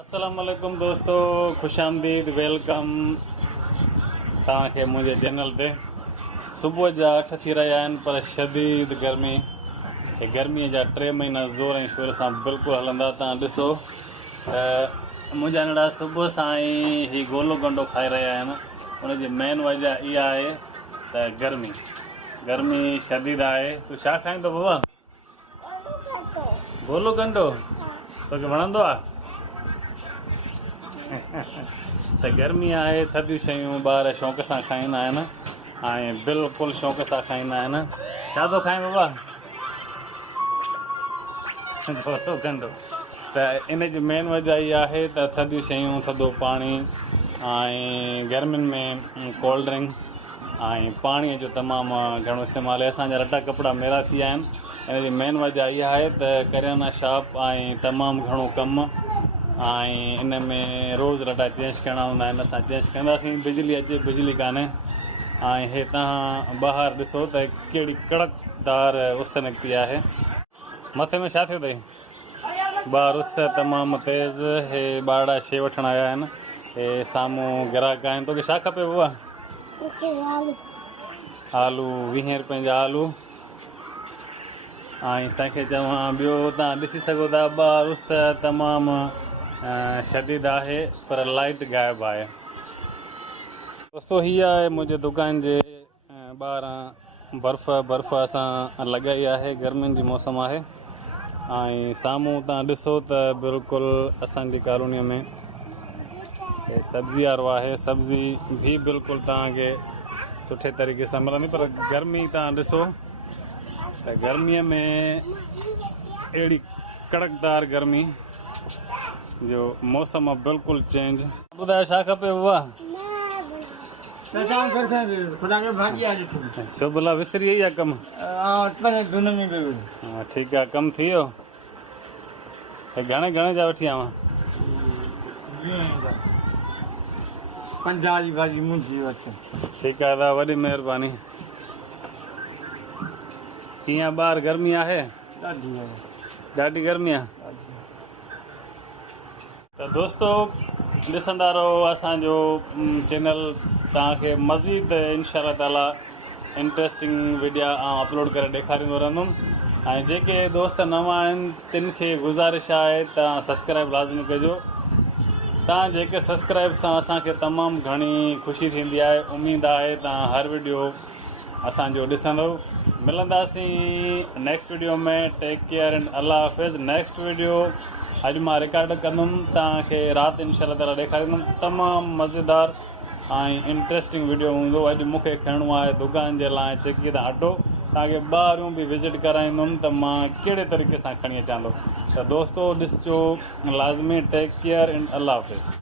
अस्सलाम वालेकुम दोस्तों, खुश आमदीद, वेलकम तव्हांखे मुंहिंजे चैनल ते। सुबुह जा 8 थी रहिया आहिनि पर शदीद गर्मी, गर्मीअ जा 3 महीना ज़ोर ऐं शोर सां बिल्कुलु हलंदा। तव्हां ॾिसो मुंहिंजा नंढा सुबुह सां ई ही गोलो गंडो खाई रहिया आहिनि। उनजी मेन वजह इहा आहे त गर्मी शदीद आहे। तूं छा खाईंदो बाबा? गोलो गंडो तोखे वणंदो आहे? त गर्मी आहे, थधियूं शयूं ॿार शौक़ सां खाईंदा आहिनि ऐं बिल्कुलु शौक़ सां खाईंदा आहिनि। छा थो खाए बाबा? गोलो गंडो। त इन जी मेन वजह इहा आहे त थधियूं शयूं, थधो पाणी ऐं गर्मियुनि में कोल्ड ड्रिंक ऐं पाणीअ जो तमामु घणो इस्तेमालु आहे। असांजा रटा कपिड़ा मेरा थी विया आहिनि। इन जी मेन वजह इहा आहे त करियाना शॉप ऐं तमामु घणो कमु ऐं इन में रोज़ रटा चेंज करणा हूंदा आहिनि। असां चेंज कंदासीं, बिजली अचे बिजली कान्हे। ऐं हे तव्हां ॿाहिरि ॾिसो त कहिड़ी कड़कदार उस निकिती आहे। मथे में छा थियो अथई? ॿाहिरि उस तमामु तेज़। हे ॿारड़ा शइ वठणु आया आहिनि। हे साम्हूं ग्राहक आहिनि। तोखे छा खपे बाबा? आलू 20 रुपए जा आलू। ऐं असांखे चवां ॿियो, तव्हां ॾिसी सघो था ॿाहिरि उस तमामु शदीद आहे पर लाइट गायब आहे। दोस्तो हीअ आहे मुंहिंजे दुकान जे ॿाहिरां बर्फ़ असां लॻाई आहे। गर्मियुनि जी मौसम आहे ऐं साम्हूं तव्हां ॾिसो त बिल्कुलु असांजी कॉलोनीअ में सब्ज़ी वारो आहे। सब्ज़ी बि बिल्कुलु तव्हांखे सुठे तरीक़े सां मिलंदी, पर गर्मी तव्हां ॾिसो त गर्मीअ में अहिड़ी कड़कदार गर्मी जो मौसम बिल्कुलु चेंज। ॿुधायो छा खपे बाबा? छो भला विसरी वई आहे कमु? हा ठीकु आहे, कमु थी वियो। घणे जा वठी आवां? 50 जी भाॼी मुंहिंजी वठ। ठीकु आहे दादा, वॾी महिरबानी। कीअं ॿाहिरि गर्मी आहे? ॾाढी गर्मी आहे। त दोस्तो ॾिसंदा रहो असांजो चैनल। तव्हांखे मज़ीद इंशाअल्लाह ताला इंट्रस्टिंग वीडियो अपलोड करे ॾेखारींदो रहंदुमि। ऐं जेके दोस्त नवां आहिनि तिन खे गुज़ारिश आहे तव्हां सब्सक्राइब लाज़मी कजो। तव्हां जेके सब्सक्राइब सां असांखे तमामु घणी ख़ुशी थींदी आहे। उमेदु आहे तव्हां हर वीडियो असांजो ॾिसंदो। मिलंदासीं नेक्स्ट वीडियो में। टेक केयर एंड अल्लाह हाफ़िज़। नेक्स्ट वीडियो अॼु मां रिकॉर्ड कंदुमि, तव्हांखे राति इंशाअल्लाह ताला ॾेखारींदुमि। तमामु मज़ेदार ऐं इंट्रस्टिंग वीडियो हूंदो। अॼु मूंखे खणणो आहे दुकान जे लाइ चिकी तां अटो। तव्हांखे ॿाहिरियों बि विज़िट कराईंदुमि त मां कहिड़े तरीक़े सां खणी अचां थो। त दोस्तो ॾिसिजो लाज़मी। टेक केयर एंड अल्लाह हाफ़िज़।